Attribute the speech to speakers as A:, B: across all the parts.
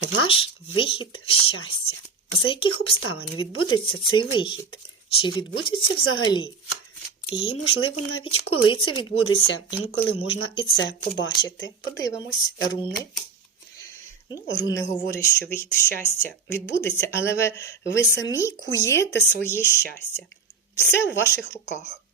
A: ваш вихід в щастя. За яких обставин відбудеться цей вихід? Чи відбудеться взагалі? І, можливо, навіть коли це відбудеться, інколи можна і це побачити. Подивимось, руни. Ну, руни говорять, що вихід щастя відбудеться, але ви, ви самі куєте своє щастя. Все у ваших руках.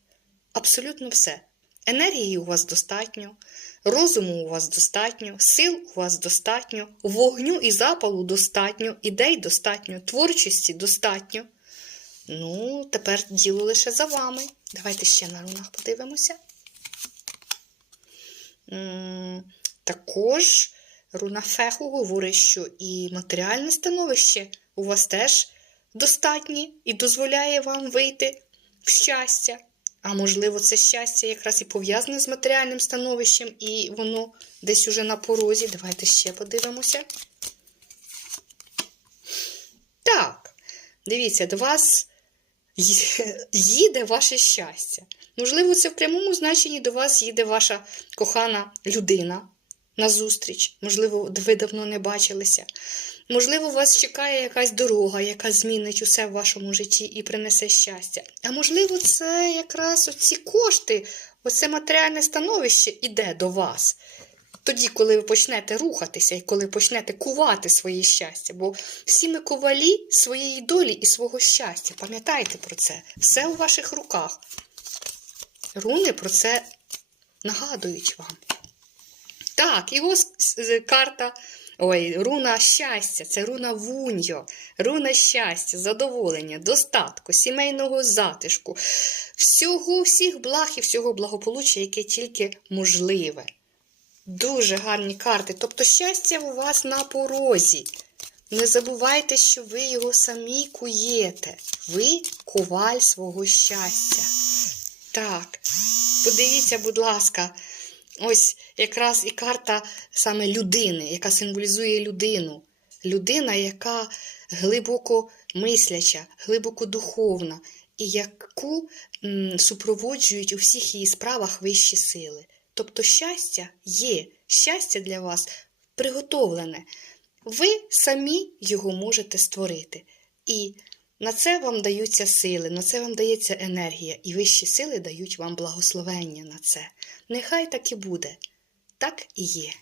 A: Абсолютно все. Енергії у вас достатньо, розуму у вас достатньо, сил у вас достатньо, вогню і запалу достатньо, ідей достатньо, творчості достатньо. Ну, тепер діло лише за вами. Давайте ще на рунах подивимося. Також руна Феху говорить, що і матеріальне становище у вас теж достатнє і дозволяє вам вийти в щастя. А можливо, це щастя якраз і пов'язане з матеріальним становищем, і воно десь уже на порозі. Давайте ще подивимося. Так, дивіться, до вас їде ваше щастя. Можливо, це в прямому значенні до вас їде ваша кохана людина на зустріч. Можливо, ви давно не бачилися. Можливо, вас чекає якась дорога, яка змінить усе в вашому житті і принесе щастя. А можливо, це якраз оці кошти, оце матеріальне становище іде до вас. Тоді, коли ви почнете рухатися і коли почнете кувати своє щастя, бо всі ми ковалі своєї долі і свого щастя. Пам'ятайте про це. Все у ваших руках. Руни про це нагадують вам. Так, е, карта. Ой, руна щастя, це руна вуньо, руна щастя, задоволення, достатку, сімейного затишку, всього, всіх благ і всього благополуччя, яке тільки можливе. Дуже гарні карти. Тобто щастя у вас на порозі. Не забувайте, що ви його самі куєте. Ви коваль свого щастя. Так, подивіться, будь ласка, ось якраз і карта саме людини, яка символізує людину. Людина, яка глибоко мисляча, глибоко духовна, і яку супроводжують у всіх її справах вищі сили. Тобто щастя є, щастя для вас приготовлене. Ви самі його можете створити. І на це вам даються сили, на це вам дається енергія, і вищі сили дають вам благословення на це. Нехай так і буде. Так і є.